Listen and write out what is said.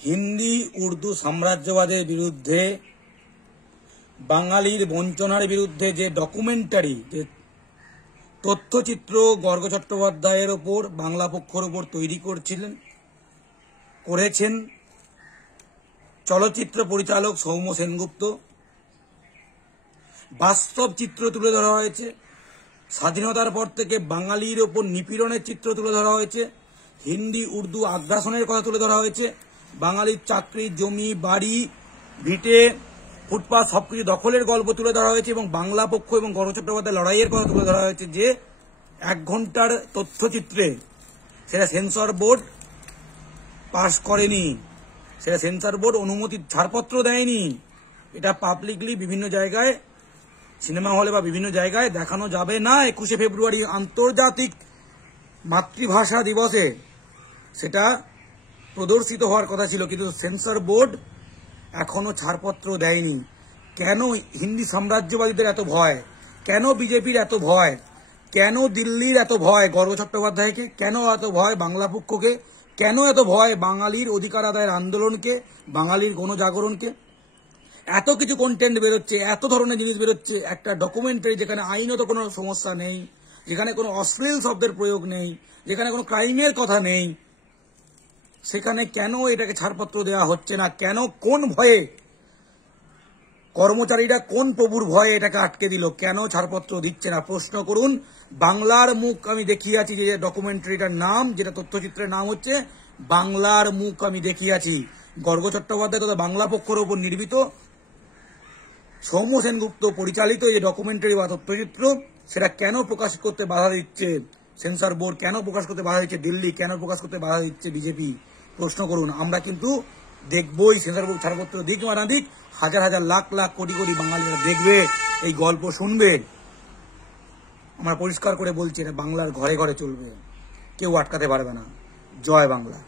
হিন্দি উর্দু সাম্রাজ্যবাদের বিরুদ্ধে, বাঙালির বঞ্চনার বিরুদ্ধে যে ডকুমেন্টারি, যে তথ্যচিত্র গর্গ চট্টোপাধ্যায়ের ওপর, বাংলা পক্ষের ওপর তৈরি করেছেন চলচ্চিত্র পরিচালক সৌম্য সেনগুপ্ত। বাস্তব চিত্র তুলে ধরা হয়েছে, স্বাধীনতার পর থেকে বাঙালির ওপর নিপীড়নের চিত্র তুলে ধরা হয়েছে, হিন্দি উর্দু আগ্রাসনের কথা তুলে ধরা হয়েছে, বাঙালির চাকরি, জমি, বাড়ি, ভিটে, ফুটপাত সবকিছু দখলের গল্প তুলে ধরা হয়েছে এবং বাংলা পক্ষ এবং গর্গ চট্টোপাধ্যায় লড়াইয়ের কথা তুলে ধরা হয়েছে। যে 1 ঘন্টার তথ্যচিত্রে সেটা সেন্সর বোর্ড পাশ করেনি, সেটা সেন্সর বোর্ড অনুমতির ছাড়পত্র দেয়নি। এটা পাবলিকলি বিভিন্ন জায়গায়, সিনেমা হলে বা বিভিন্ন জায়গায় দেখানো যাবে না। 21শে ফেব্রুয়ারি আন্তর্জাতিক মাতৃভাষা দিবসে সেটা প্রদর্শিত হওয়ার কথা ছিল, কিন্তু সেন্সর বোর্ড এখনো ছাড়পত্র দেয়নি। কেন হিন্দি সাম্রাজ্যবাদীদের এত ভয়? কেন বিজেপির এত ভয়? কেন দিল্লির এত ভয় গর্গ চট্টোপাধ্যায়কে? কেন এত ভয় বাংলা পক্ষকে? কেন এত ভয় বাঙালির অধিকার আদায়ের আন্দোলনকে, বাঙালির গণজাগরণকে? এত কিছু কন্টেন্ট বেরোচ্ছে, এত ধরনের জিনিস বেরোচ্ছে, একটা ডকুমেন্টারি যেখানে আইনত কোনো সমস্যা নেই, যেখানে কোনো অশ্লীল শব্দের প্রয়োগ নেই, যেখানে কোনো ক্রাইমের কথা নেই, সেখানে কেন এটাকে ছাড়পত্র দেওয়া হচ্ছে না? কেন, কোন ভয়ে? কর্মচারীরা কোন প্রভুর ভয়ে এটাকে আটকে দিল? কেন ছাড়পত্র দিচ্ছে না? প্রশ্ন করুন। বাংলার মুখ আমি দেখিয়েছি, যে ডকুমেন্টারিটার নাম, যেটা তথ্যচিত্রের নাম হচ্ছে বাংলার মুখ আমি দেখিয়েছি। গর্গ চট্টোপাধ্যায় তথা বাংলা পক্ষের ওপর নির্মিত সৌম্য সেনগুপ্ত পরিচালিত এই ডকুমেন্টারি বা তথ্যচিত্র, সেটা কেন প্রকাশ করতে বাধা দিচ্ছে সেন্সর বোর্ড? কেন প্রকাশ করতে বাধা দিচ্ছে দিল্লি? কেন প্রকাশ করতে বাধা দিচ্ছে বিজেপি? প্রশ্ন করুন। আমরা কিন্তু দেখবই, সেন্সর বোর্ড ছাড়পত্র দিক বা না দিক, হাজার হাজার লাখ লাখ কোটি কোটি বাঙালিরা দেখবে, এই গল্প শুনবে। আমরা পরিষ্কার করে বলছি, এটা বাংলার ঘরে ঘরে চলবে, কেউ আটকাতে পারবে না। জয় বাংলা।